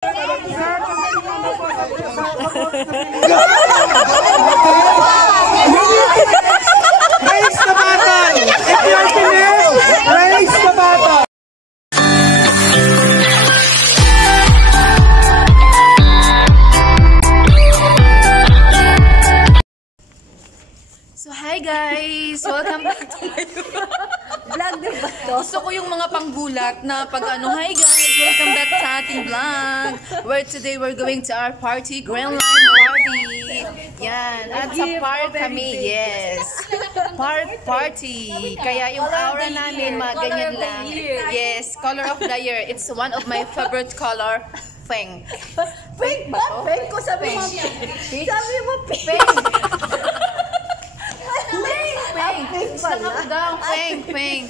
Raise the button! If you're finished, raise the button! So hi guys! Welcome back to my vlog. Gusto ko yung mga panggulat na pag ano, hi guys! Welcome back sa ating vlog. Where today we're going to our party, Grand Line Party. Yan. At sa park kami, yes. Party. Kaya yung aura namin, mga ganyan lang. Yes, color of the year. It's one of my favorite color. Pink. Pink ba? Pink ko sabi mo. Sabi mo pink. Pink.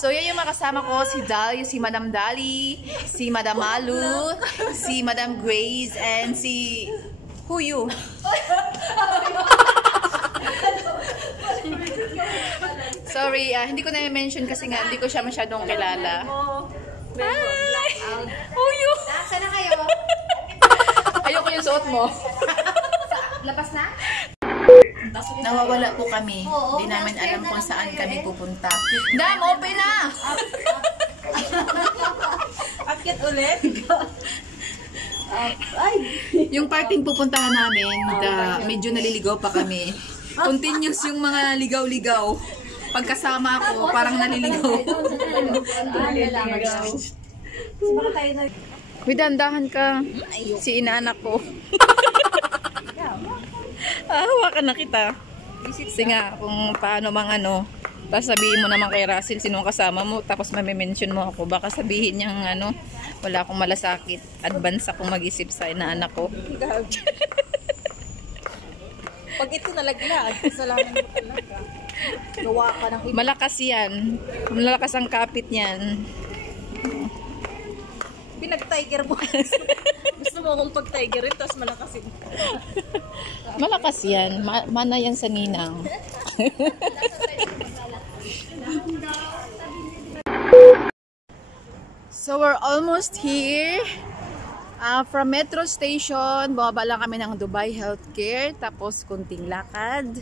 So yun yung makasama ko, si Dali, si Madam Dali, si Madam Malu, si Madam Grace, and si... Who you? Sorry, hindi ko na-mention kasi nga hindi ko siya masyadong kilala. Hi! Who you? Saan na kayo? Ayoko yung suot mo. Labas na? Nawawala po kami. Hindi namin alam kung saan kami pupunta. Dam, open na! Akit ulit? Yung parting pupuntahan namin, medyo naliligaw pa kami. Continuous yung mga ligaw-ligaw. Pagkasama ako, parang naliligaw. Uy, dandahan ka. Si inaanak ko. Hawakan na kita. Kasi nga, kung paano mang ano, tapos sabihin mo naman kay Russell sinong kasama mo, tapos mamimension mo ako, baka sabihin niyang ano, wala akong malasakit. Advance akong mag-isip sa inaanak ko. Pag ito nalaglag, kasalanan mo talaga. Gawa ka ng iba. Malakas yan. Malakas ang kapit niyan. Pinag-tiger mo. Gusto mo akong pag-tigerin, tapos malakasin. Malakas yan. Mana yan sa ninang. So we're almost here. From Metro Station, bumaba lang kami ng Dubai Healthcare. Tapos kunting lakad.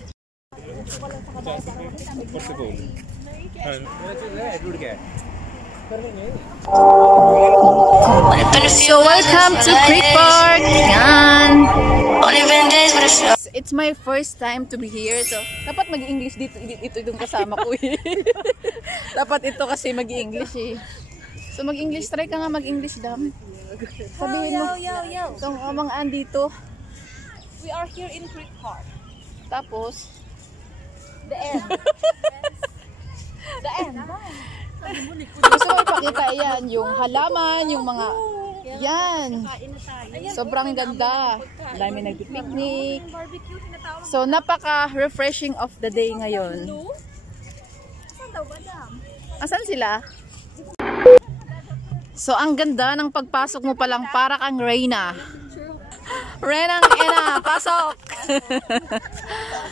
So welcome to Creek Park. Yan. It's my first time to be here. So dapat mag-English dito itong kasama ko eh. Dapat ito kasi mag-English eh. So mag-English, try ka nga mag-English, Dam. Sabihin mo. Yo. So mga andito. We are here in Creek Park. Tapos The end. The end. gusto ko ipakita yan, yung halaman, yung mga yan. Sobrang ganda. Dami nagpi-picnic. So napaka-refreshing of the day ngayon. Asan sila? So ang ganda ng pagpasok mo pa lang, para kang Reyna. Reynang ena, pasok!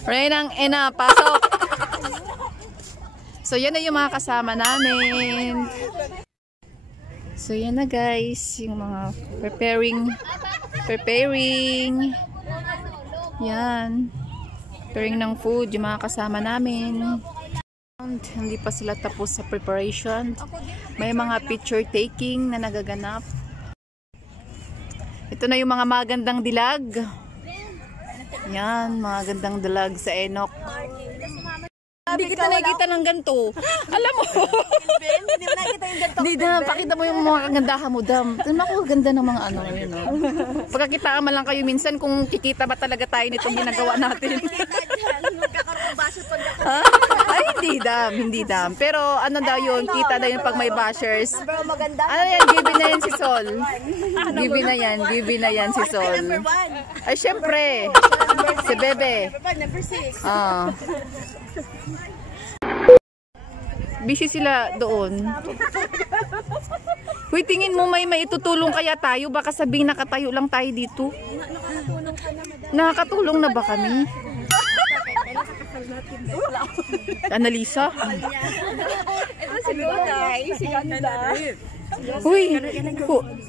Reynang ena, pasok! So yan na yung mga kasama namin. So yan na guys, yung mga preparing. Yan. Preparing ng food, yung mga kasama namin. Hindi pa sila tapos sa preparation. May mga picture taking na nagaganap. Ito na yung mga magandang dilag. Yan, mga gandang dilag sa Enoch. Hindi kita nakikita ng ganito. Alam mo. Hindi mo nakikita yung ganito. Hindi na, pakita mo yung mga kagandahan mo, Dam. Ako, ganda ng mga ano yun. Pagkakitaan man lang kayo minsan kung kikita ba talaga tayo nitong ginagawa natin. Ay, hindi Dam. Pero ano daw yun, kita daw yun pag may bashers. Ano yan, give na yan si Sol. Give na yan si Sol. Ay, syempre. Si Bebe. Number 6. Busy sila doon. Uy, tingin mo may maitutulong kaya tayo? Baka sabihin nakatayo lang tayo dito. Nakakatulong na ba kami? Annalisa? Ito si Lola. Si Ganda. Uy,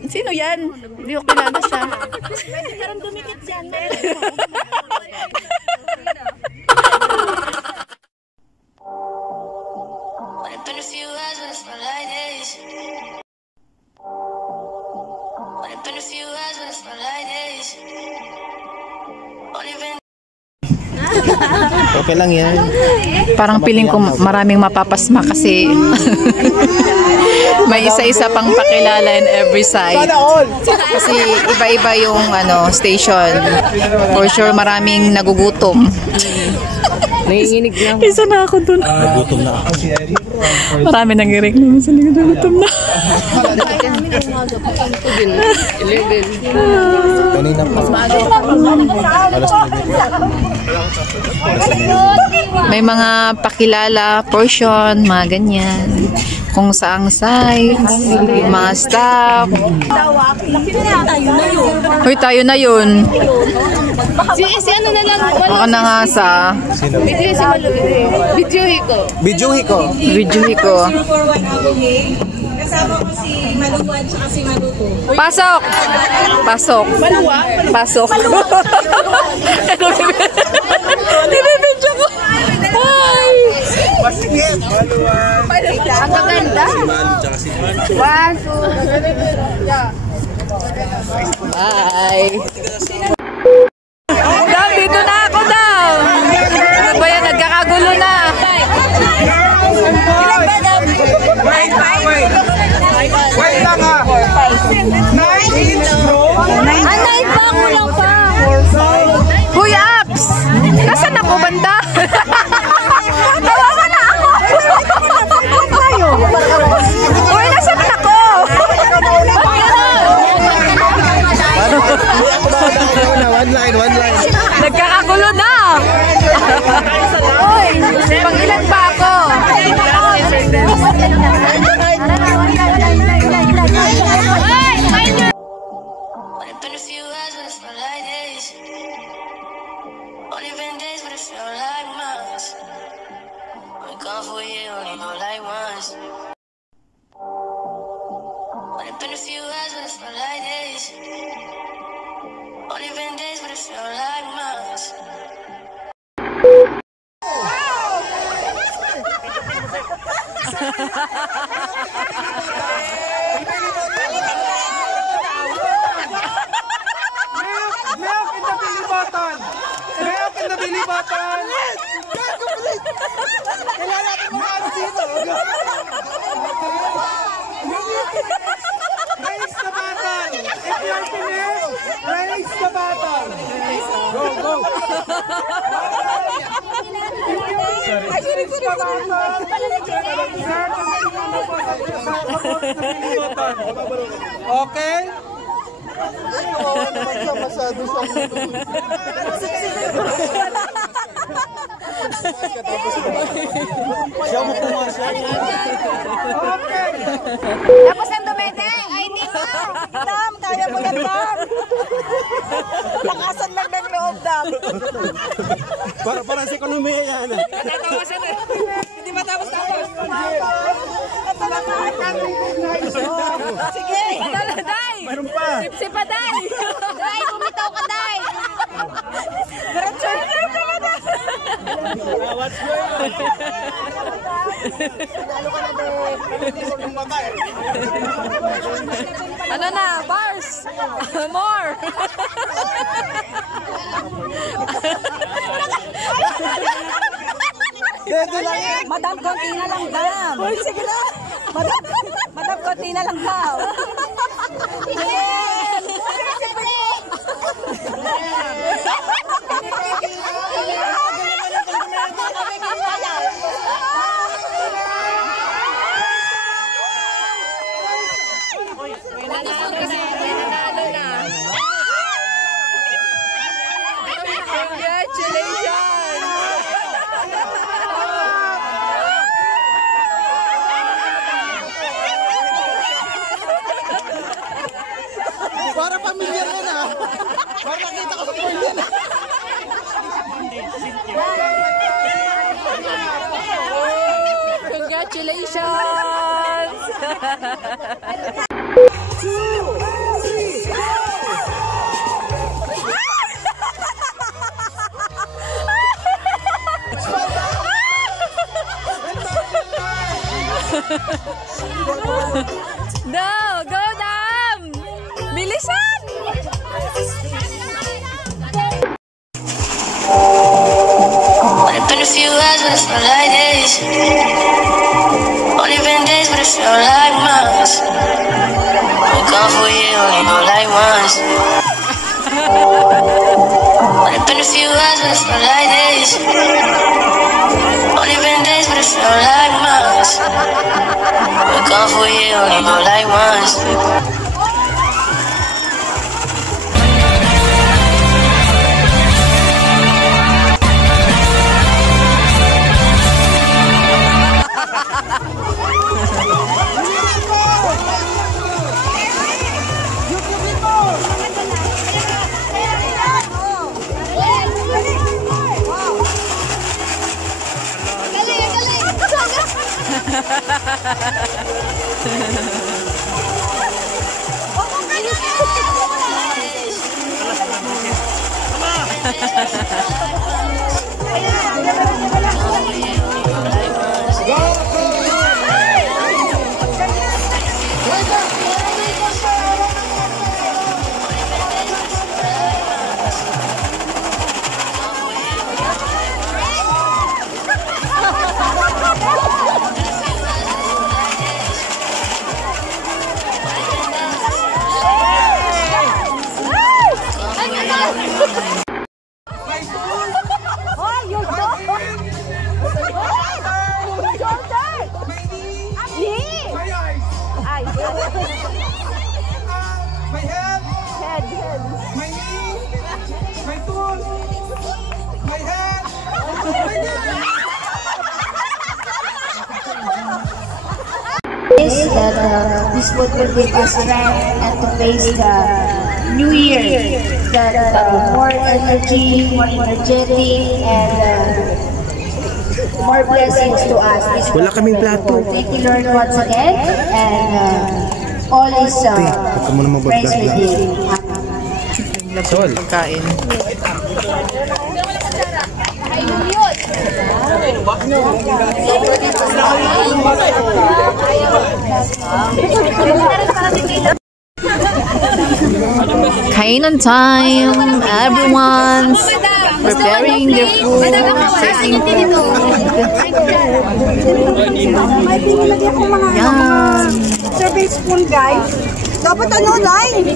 sino yan? Hindi ko kilala siya. Pwede ka rin dumikit dyan. Okay lang yan. Parang piling ko maraming mapapasma kasi may isa-isa pang pakilala in every side. Kasi iba-iba yung station. For sure maraming nagugutom. Nanginginig lang. Isa na ako dun. Nagutom na ako. Marami nangirik naman sa likod. Nagutom na. Kanina pa. Alas 9. May mga pakilala, portion, mga ganyan. Kung saang size, mga staff. Hoy, tayo na yun. Si ano na lang. Baka na nga sa Bidyuhi ko. videohi ko. Kasama ko si Maluwa at si Maluto. Pasok! Pasok. Pasok. Nilibidyo ko. Hi! Ang gaganda. Bye! Dam, dito na ako, Dam! Ano ba yan? Nagkakagulo na. Wait lang ha. 9 inch bro. Anay pa ako lang pa. Huy, Apps! Nasaan ako, banda? Tawagan na ako! Uy, nasaan ako? One line. Nagkakagulo na! Uy, pang ilan pa ako? Milk in the belly button. Raise the button. If you're finished, raise the button. Go. Okay? Tapos ang dumedeng. Ay, hindi ka. Dam, kaya mo yan, Dam. Lakasan lang ng loob, Dam. Para sa ekonomiya yan. Tatawasan eh. Hindi matapos-tapos. Ito na nga. Sige. Day. Mayroon pa. Sip pa, Day. Day, bumitaw ka, Day. Diretso. What's going on? Lalo ka na, Day. Ano na? Bars! More! Madam, konti na lang, Dam. Sige na. Madam, konti na lang daw. Sige. Para pamilya rin ah. Para nakita ko sa porn yan ah. Congratulations! No, go Dam! Bilisan! Only been a few hours, but it felt like days. Only been days, but it felt like months. We're gone for a year, only know like once. Only been a few hours, but it felt like days. Only been days, but it felt like months. We're gone for a year, only know like once. My head, my knee, my toes, my head, Is that this would give us strength and to face the new year, that more energy, more energetic, and more blessings to us. Wala kaming plato. Thank you Lord once again, and all is praise with you. Sol. Pagkain. Kainan time! Everyone's preparing their food, taking food. Service spoon, guys. Dapat ano, line?